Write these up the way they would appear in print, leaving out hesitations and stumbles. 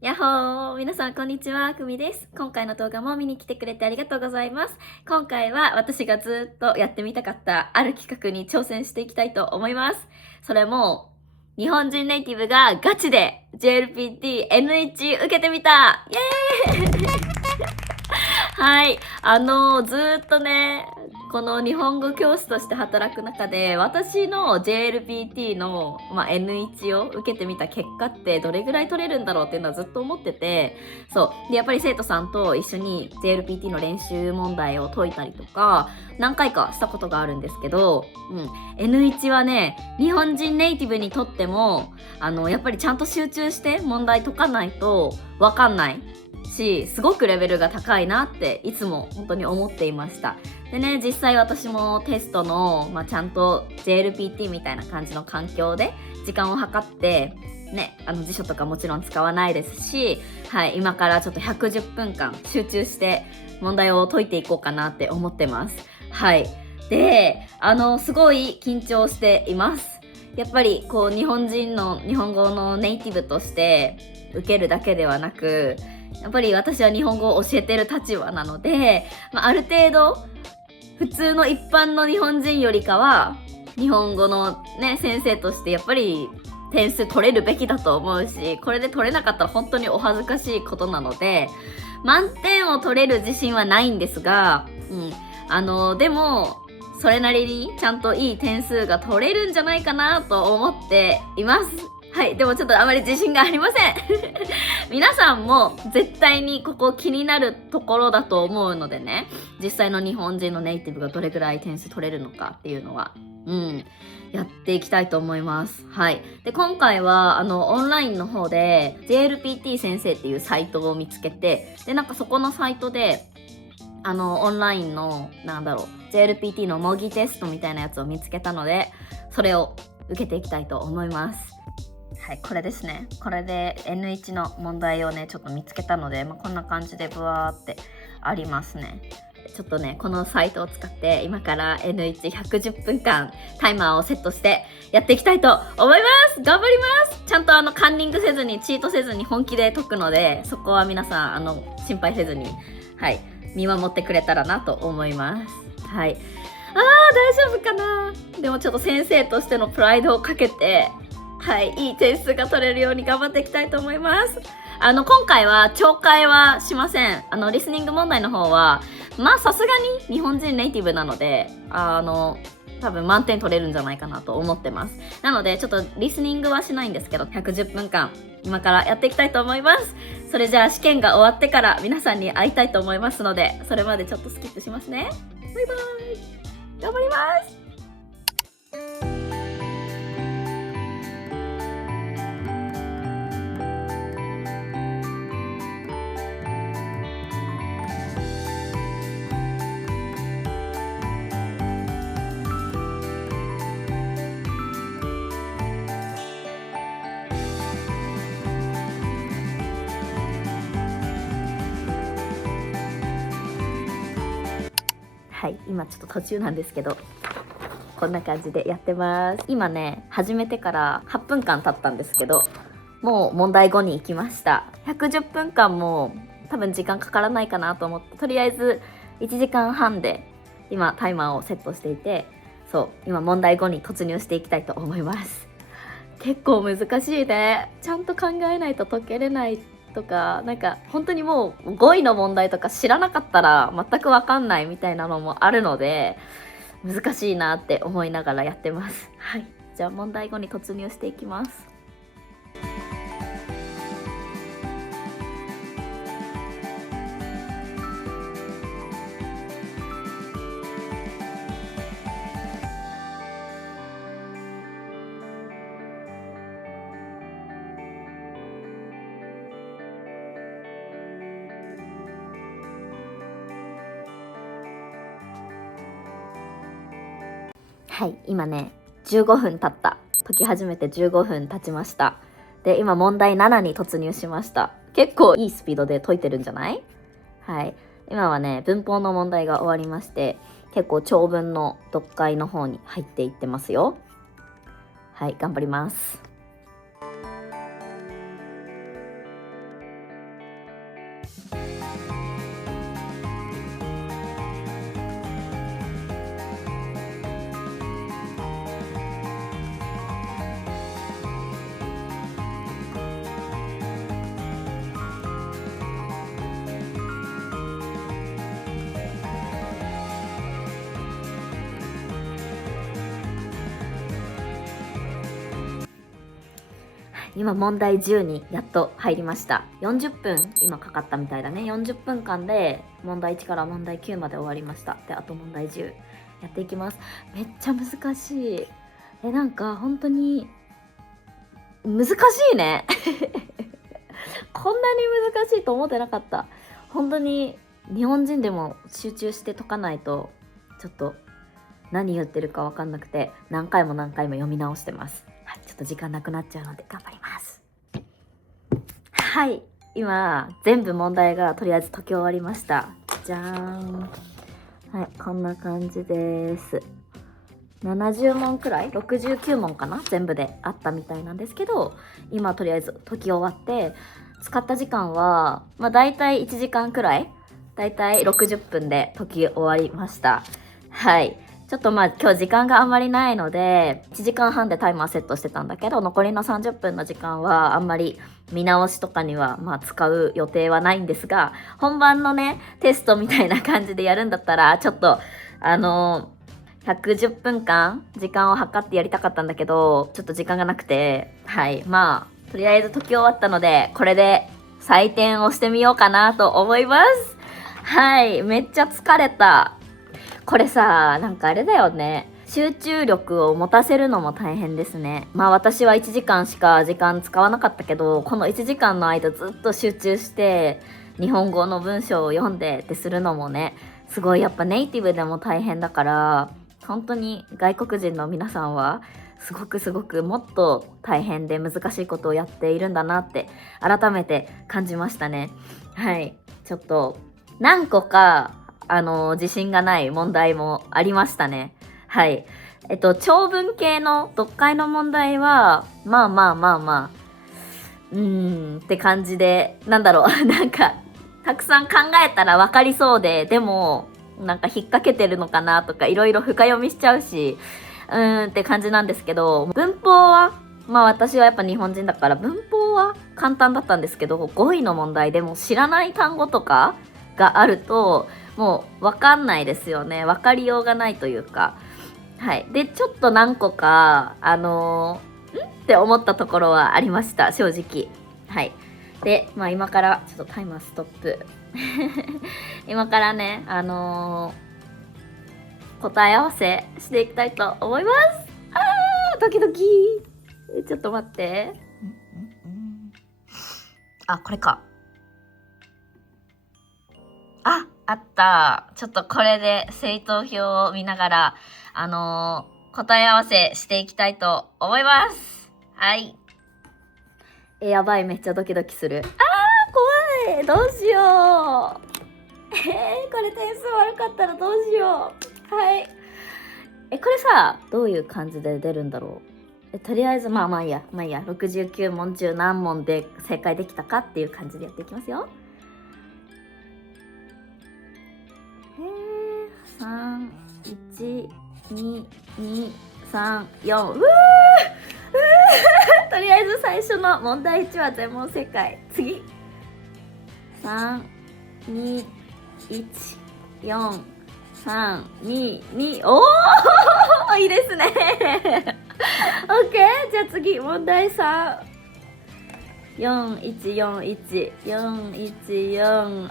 やっほー皆さんこんにちは、くみです。今回の動画も見に来てくれてありがとうございます。今回は私がずっとやってみたかったある企画に挑戦していきたいと思います。それも、日本人ネイティブがガチで JLPT N1 受けてみたイエーイはい。ずーっとね、この日本語教師として働く中で、私の JLPT の、N1 を受けてみた結果ってどれぐらい取れるんだろうっていうのはずっと思ってて、そう。で、やっぱり生徒さんと一緒に JLPT の練習問題を解いたりとか、何回かしたことがあるんですけど、N1 はね、日本人ネイティブにとっても、やっぱりちゃんと集中して問題解かないとわかんないし、すごくレベルが高いなっていつも本当に思っていました。でね、実際私もテストの、ちゃんと JLPT みたいな感じの環境で時間を計ってね、辞書とかもちろん使わないですし、はい、今からちょっと110分間集中して問題を解いていこうかなって思ってます。はい。で、すごい緊張しています。やっぱりこう日本人の日本語のネイティブとして受けるだけではなく、やっぱり私は日本語を教えてる立場なので、ある程度普通の一般の日本人よりかは日本語のね先生としてやっぱり点数取れるべきだと思うし、これで取れなかったら本当にお恥ずかしいことなので、満点を取れる自信はないんですが、でもそれなりにちゃんといい点数が取れるんじゃないかなと思っています。はい、でもちょっとあまり自信がありません。皆さんも絶対にここ気になるところだと思うのでね、実際の日本人のネイティブがどれぐらい点数取れるのかっていうのは、やっていきたいと思います。はい。で、今回は、オンラインの方で、JLPT 先生っていうサイトを見つけて、で、なんかそこのサイトで、オンラインの、JLPT の模擬テストみたいなやつを見つけたので、それを受けていきたいと思います。はい、これですね。これで N1 の問題をね、ちょっと見つけたので、こんな感じでブワーってありますね。ちょっとね、このサイトを使って今から N1110 分間タイマーをセットしてやっていきたいと思います。頑張ります。ちゃんとカンニングせずにチートせずに本気で解くので、そこは皆さん心配せずに、はい、見守ってくれたらなと思います。はい。大丈夫かな。でもちょっと先生としてのプライドをかけて、はい、いい点数が取れるように頑張っていきたいと思います。今回は懲戒はしません。リスニング問題の方は、さすがに日本人ネイティブなので、多分満点取れるんじゃないかなと思ってます。なので、ちょっとリスニングはしないんですけど、110分間、今からやっていきたいと思います。それじゃあ試験が終わってから皆さんに会いたいと思いますので、それまでちょっとスキップしますね。バイバイ。頑張ります。はい、今ちょっと途中なんですけど、こんな感じでやってます。今ね、始めてから8分間経ったんですけど、もう問題後に行きました。110分間も多分時間かからないかなと思って、とりあえず1時間半で今タイマーをセットしていて、そう、今問題後に突入していきたいと思います。結構難しいね。ちゃんと考えないと解けれないとか、なんか本当にもう語彙の問題とか知らなかったら全くわかんないみたいなのもあるので、難しいなって思いながらやってます。はい。じゃあ問題後に突入していきます。はい、今ね、15分経った。解き始めて15分経ちました。で、今問題7に突入しました。結構いいスピードで解いてるんじゃない？はい。今はね、文法の問題が終わりまして、結構長文の読解の方に入っていってますよ。はい、頑張ります。今問題10にやっと入りました。40分今かかったみたいだね。40分間で問題1から問題9まで終わりました。で、あと問題10やっていきます。めっちゃ難しい。なんか本当に難しいね。こんなに難しいと思ってなかった。本当に日本人でも集中して解かないとちょっと何言ってるか分かんなくて何回も読み直してます。はい、ちょっと時間なくなっちゃうので頑張ります。はい、今全部問題がとりあえず解き終わりました。じゃーん。はい、こんな感じです。70問くらい69問かな全部であったみたいなんですけど、今とりあえず解き終わって使った時間はだいたい1時間くらい、だいたい60分で解き終わりました。はい、ちょっと今日時間があんまりないので1時間半でタイマーセットしてたんだけど、残りの30分の時間はあんまり見直しとかには使う予定はないんですが、本番のねテストみたいな感じでやるんだったらちょっと110分間時間を計ってやりたかったんだけど、ちょっと時間がなくて、はい、とりあえず解き終わったのでこれで採点をしてみようかなと思います。はい、めっちゃ疲れた。これさ、なんかあれだよね。集中力を持たせるのも大変ですね。私は1時間しか時間使わなかったけど、この1時間の間ずっと集中して日本語の文章を読んでってするのもね、すごいやっぱネイティブでも大変だから、本当に外国人の皆さんはすごくもっと大変で難しいことをやっているんだなって改めて感じましたね。はい、ちょっと何個か自信がない問題もありましたね。はい。長文系の読解の問題はって感じで、なんだろうなんかたくさん考えたら分かりそうで、でもなんか引っ掛けてるのかなとかいろいろ深読みしちゃうしって感じなんですけど、文法は私はやっぱ日本人だから文法は簡単だったんですけど、語彙の問題でも知らない単語とかがあるともう分かんないですよね。分かりようがないというか、はい。でちょっと何個かって思ったところはありました、正直。はい。で今からちょっとタイマーストップ今からね答え合わせしていきたいと思います。ドキドキ。ちょっと待って。これか。あった。ちょっとこれで正答表を見ながら答え合わせしていきたいと思います。はい。やばい、めっちゃドキドキする。怖い、どうしよう。これ点数悪かったらどうしよう。はい。これさ、どういう感じで出るんだろう。とりあえずいいや。69問中何問で正解できたかっていう感じでやっていきますよ。3、1、2、2、3、4。とりあえず最初の問題1は全問正解。次。3、2、1、4、3、2、2。おーいいですね。OK。じゃあ次、問題3。4141、414。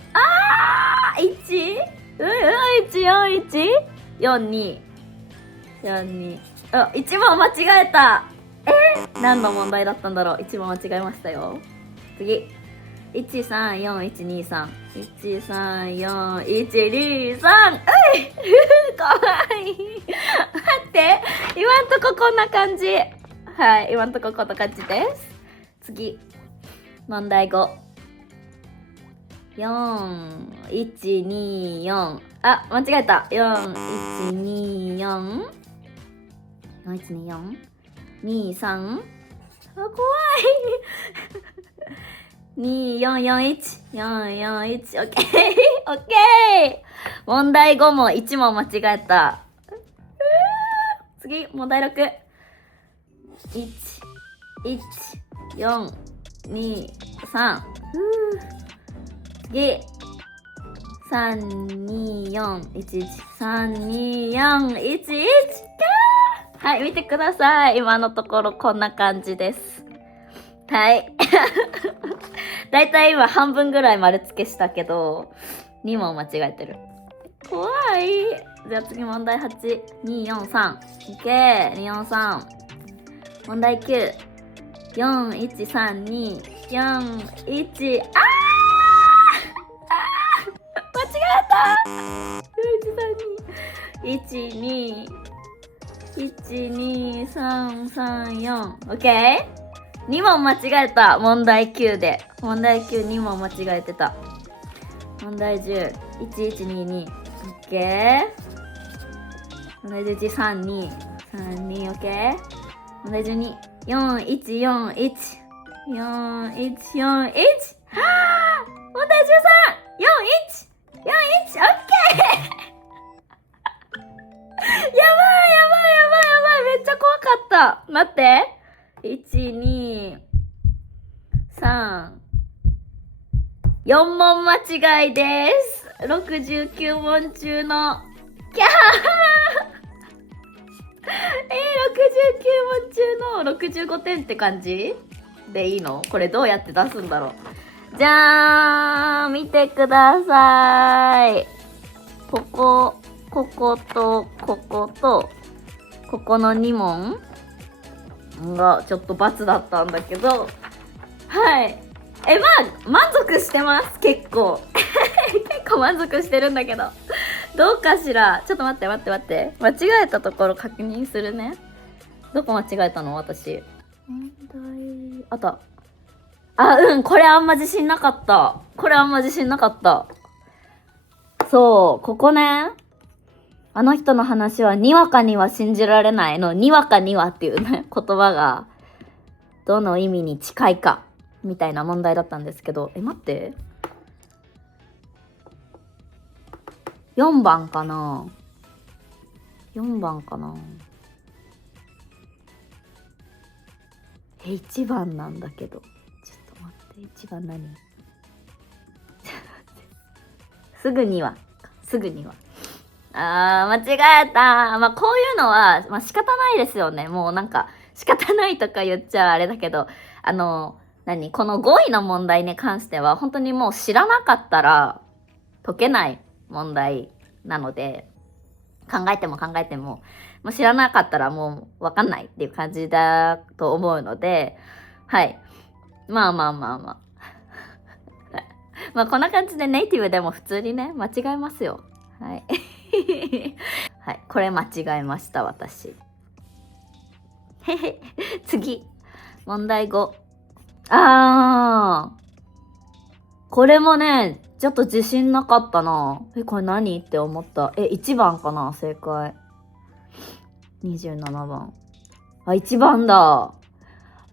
1？ 141、42、42。1問間違えた。何の問題だったんだろう。1問間違えましたよ。次。134123134123123。かわいい。待って、今んとここんな感じ。はい、今んとここんな感じです。次、問題5。4124。間違えた。4124。4124。23。怖い。2441。441。オッケー。オッケー。問題5も1問間違えた。次、問題6。1、1、4、2、3。次。3、2、4、11。3、2、4、11。はい、見てください。今のところこんな感じです。はい。だいたい今半分ぐらい丸付けしたけど、2問間違えてる。怖い。じゃあ次問題8。243。OK。243。問題9。4132。41。間違えた。4132。12334。OK。2問間違えた。問題9で。問題9、2問間違えてた。問題10。1122。OK。問題11、32。32、OK。問題12。4141。4141。はぁ！問題13。41。41。OK。やばい。めっちゃ怖かった。待って。1、2、3、4問間違いです。69問中の、キャー69問中の65点って感じでいいの？これどうやって出すんだろう。じゃーん、見てください。こことここの2問がちょっと×だったんだけど、はい。満足してます。結構満足してるんだけど、どうかしら。ちょっと待って。間違えたところ確認するね。どこ間違えたの？私。問題、あった。これあんま自信なかった。そう、ここね。あの人の話はにわかには信じられないの、にわかにはっていうね、言葉がどの意味に近いかみたいな問題だったんですけど、待って。4番かな。1番なんだけど。ちょっと待って、1番何？すぐには。間違えた。こういうのは、仕方ないですよね。もうなんか、仕方ないとか言っちゃあれだけど、この5位の問題に関しては、本当にもう知らなかったら解けない問題なので、考えても、もう知らなかったらもうわかんないっていう感じだと思うので、はい。まあ。こんな感じでネイティブでも普通にね、間違えますよ。はい。はい、これ間違えました、私。次。問題5。これもね、ちょっと自信なかったな。これ何って思った。1番かな、正解。27番。1番だ。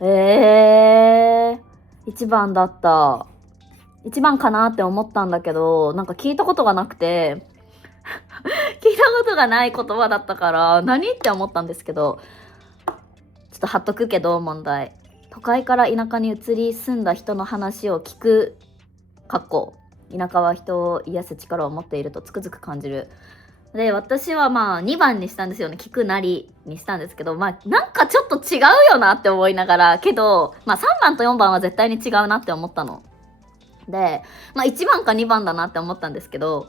1番だった。1番かなって思ったんだけど、なんか聞いたことがなくて、聞いたことがない言葉だったから何って思ったんですけど、ちょっと貼っとくけど問題。都会から田舎に移り住んだ人の話を聞く。田舎は人を癒す力を持っているとつくづく感じる。で、私は2番にしたんですよね。聞くなりにしたんですけど、なんかちょっと違うよなって思いながら、けど、3番と4番は絶対に違うなって思ったの。で、1番か2番だなって思ったんですけど、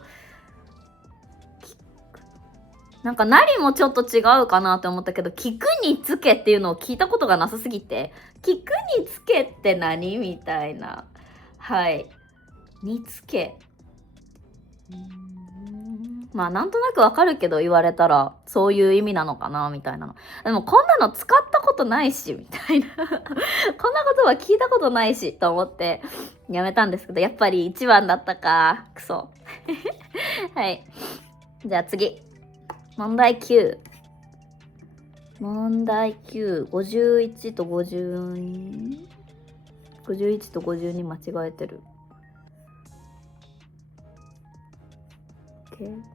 なんかなりもちょっと違うかなって思ったけど、聞くにつけっていうのを聞いたことがなさすぎて、聞くにつけって何みたいな。はい。につけ。なんとなくわかるけど言われたらそういう意味なのかなみたいなの。でもこんなの使ったことないしみたいなこんなことは聞いたことないしと思ってやめたんですけど、やっぱり1番だったか。クソはい。じゃあ次。問題9。51と52。51と52間違えてる。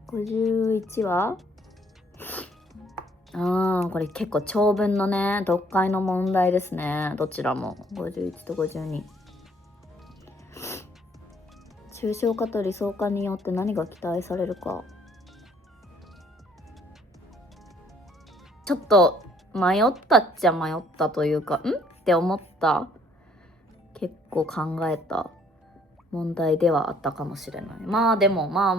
51はこれ結構長文のね、読解の問題ですね。どちらも。51と52。抽象化と理想化によって何が期待されるか。ちょっと迷ったっちゃ迷ったというか、って思った。結構考えた問題ではあったかもしれない。まあでもま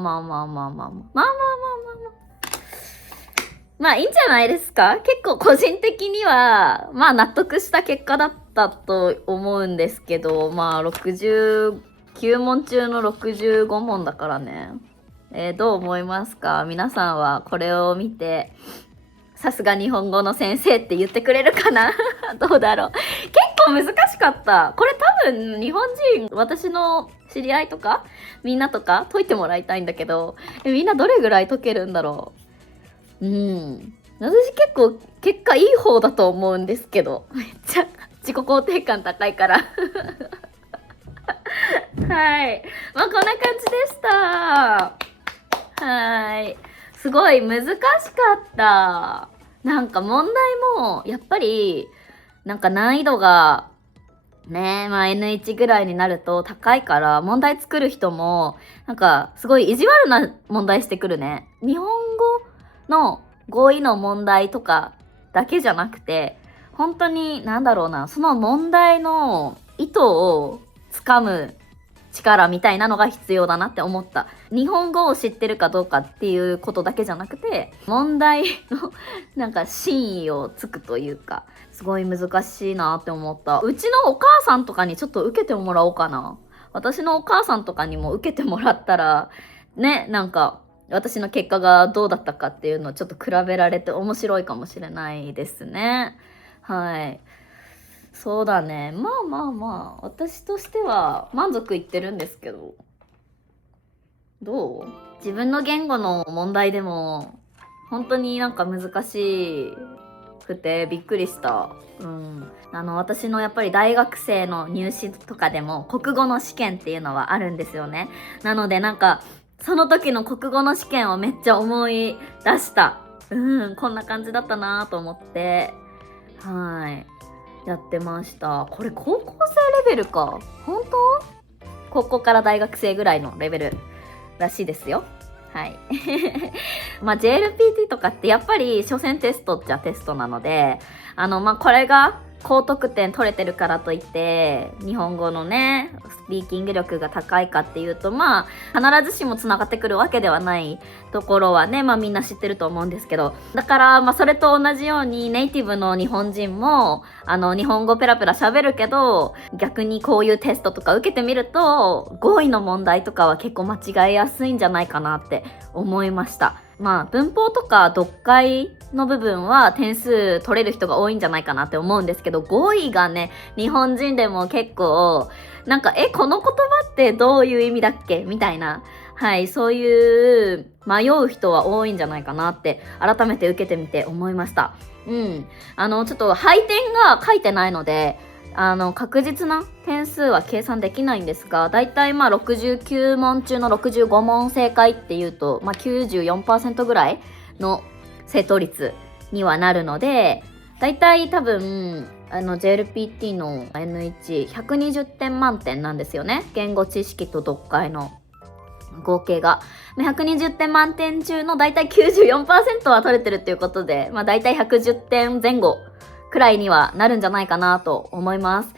あいいんじゃないですか。結構個人的にはまあ納得した結果だったと思うんですけど、まあ69問中の65問だからね。どう思いますか？皆さんはこれを見てさすが日本語の先生って言ってくれるかなどうだろう。結構難しかった。これ多分日本人、私の知り合いとかみんなとか解いてもらいたいんだけど、みんなどれぐらい解けるんだろう。私結構結果いい方だと思うんですけど、めっちゃ自己肯定感高いからはい。まあこんな感じでした。はい。すごい難しかった。なんか問題も、やっぱり、なんか難易度が、ね、まあ N1 ぐらいになると高いから、問題作る人も、なんかすごい意地悪な問題してくるね。日本語の語彙の問題とかだけじゃなくて、本当になんだろうな、その問題の意図をつかむ力みたいなのが必要だなって思った。日本語を知ってるかどうかっていうことだけじゃなくて、問題のなんか真意をつくというか、すごい難しいなって思った。うちのお母さんとかにちょっと受けてもらおうかな。私のお母さんとかにも受けてもらったら、ね、なんか私の結果がどうだったかっていうのをちょっと比べられて面白いかもしれないですね。はい。そうだね。まあ、私としては満足いってるんですけど。どう？自分の言語の問題でも、本当になんか難しくてびっくりした。私のやっぱり大学生の入試とかでも国語の試験っていうのはあるんですよね。なのでなんか、その時の国語の試験をめっちゃ思い出した。こんな感じだったなと思って。はい。やってました。これ高校生レベルか。本当？高校から大学生ぐらいのレベルらしいですよ。はい。まあ JLPT とかってやっぱり所詮テストっちゃテストなので、まあこれが高得点取れてるからといって日本語のねスピーキング力が高いかっていうと、まあ必ずしもつながってくるわけではないところはね、まあみんな知ってると思うんですけど、だからまあそれと同じようにネイティブの日本人も日本語ペラペラ喋るけど、逆にこういうテストとか受けてみると語彙の問題とかは結構間違えやすいんじゃないかなって思いました。まあ文法とか読解の部分は点数取れる人が多いんじゃないかなって思うんですけど、語彙がね日本人でも結構なんかこの言葉ってどういう意味だっけみたいな、はい、そういう迷う人は多いんじゃないかなって改めて受けてみて思いました。ちょっと配点が書いてないので確実な点数は計算できないんですが、だいたいまあ69問中の65問正解っていうと、まあ、94% ぐらいの正答率にはなるので、だいたい多分JLPT の N1 120点満点なんですよね。言語知識と読解の合計が120点満点中のだいたい 94% は取れてるっていうことで、まあだいたい110点前後くらいにはなるんじゃないかなと思います。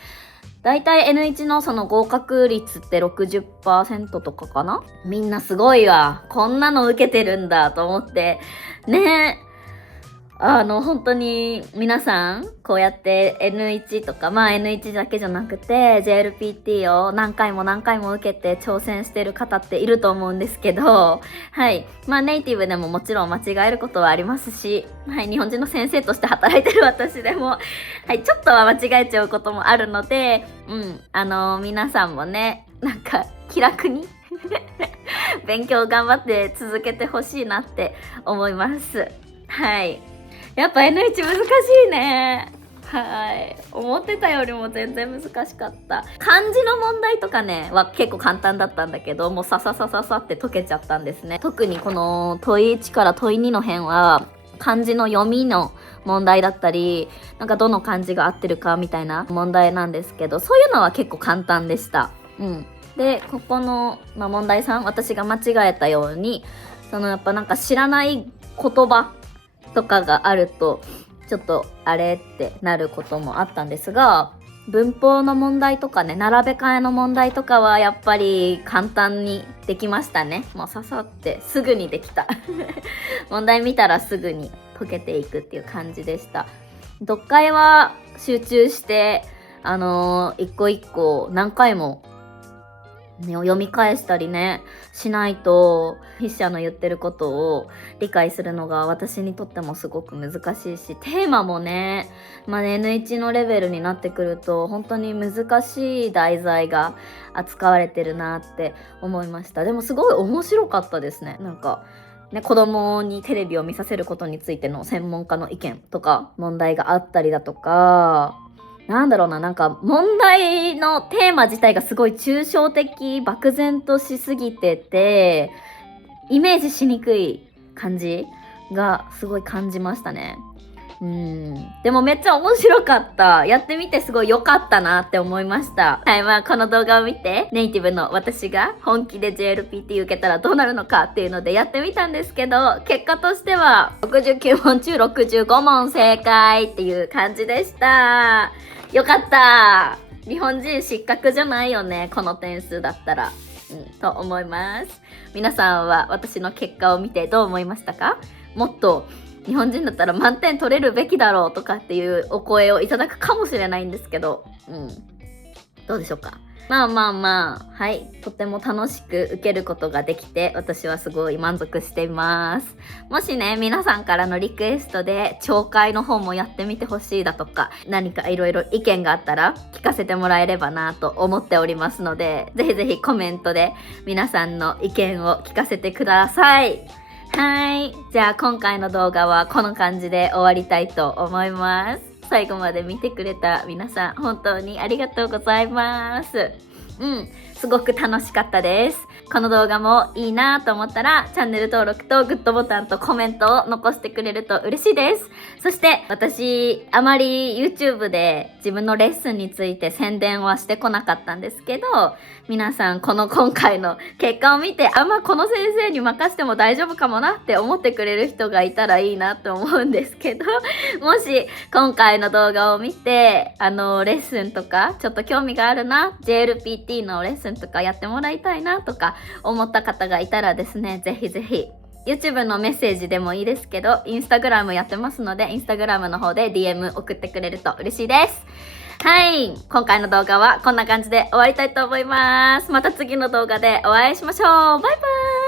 だいたい N1 のその合格率って 60% とかかな。みんなすごいわ。こんなの受けてるんだと思って。ねえ。本当に皆さんこうやって N1 とか、まあ N1 だけじゃなくて JLPT を何回も何回も受けて挑戦してる方っていると思うんですけど、はい。まあネイティブでももちろん間違えることはありますし、はい。日本人の先生として働いてる私でも、はい。ちょっとは間違えちゃうこともあるので、皆さんもね、なんか気楽に勉強頑張って続けてほしいなって思います。はい。やっぱ N1 難しいね。はい。思ってたよりも全然難しかった。漢字の問題とかね、は結構簡単だったんだけど、もうさって解けちゃったんですね。特にこの問い1から問い2の辺は、漢字の読みの問題だったり、なんかどの漢字が合ってるかみたいな問題なんですけど、そういうのは結構簡単でした。で、ここの、問題3、私が間違えたように、やっぱなんか知らない言葉とかがあるとちょっとあれってなることもあったんですが、文法の問題とかね、並べ替えの問題とかはやっぱり簡単にできましたね。もうささってすぐにできた。問題見たらすぐに解けていくっていう感じでした。読解は集中して、一個一個何回もね、読み返したりねしないと筆者の言ってることを理解するのが私にとってもすごく難しいし、テーマもね、N1 のレベルになってくると本当に難しい題材が扱われてるなって思いました。でもすごい面白かったですね。なんかね、子供にテレビを見させることについての専門家の意見とか問題があったりだとか、なんだろうな、なんか問題のテーマ自体がすごい抽象的、漠然としすぎてて、イメージしにくい感じがすごい感じましたね。でもめっちゃ面白かった。やってみてすごい良かったなって思いました。はい、この動画を見てネイティブの私が本気で JLPT 受けたらどうなるのかっていうのでやってみたんですけど、結果としては69問中65問正解っていう感じでした。よかった。日本人失格じゃないよね、この点数だったら。と思います。皆さんは私の結果を見てどう思いましたか？もっと日本人だったら満点取れるべきだろうとかっていうお声をいただくかもしれないんですけど、どうでしょうか。はい、とても楽しく受けることができて、私はすごい満足しています。もしね、皆さんからのリクエストで聴解の方もやってみてほしいだとか、何かいろいろ意見があったら聞かせてもらえればなと思っておりますので、ぜひぜひコメントで皆さんの意見を聞かせてください。はい。じゃあ今回の動画はこの感じで終わりたいと思います。最後まで見てくれた皆さん、本当にありがとうございます。すごく楽しかったです。この動画もいいなと思ったら、チャンネル登録とグッドボタンとコメントを残してくれると嬉しいです。そして私、あまり YouTube で自分のレッスンについて宣伝はしてこなかったんですけど、皆さん今回の結果を見て、この先生に任せても大丈夫かもなって思ってくれる人がいたらいいなと思うんですけど、もし今回の動画を見て、レッスンとかちょっと興味があるな、JLPT のレッスンとかやってもらいたいなとか思った方がいたらですね、ぜひぜひ YouTube のメッセージでもいいですけど、Instagram やってますので、Instagram の方で DM 送ってくれると嬉しいです。はい、今回の動画はこんな感じで終わりたいと思います。また次の動画でお会いしましょう。バイバーイ。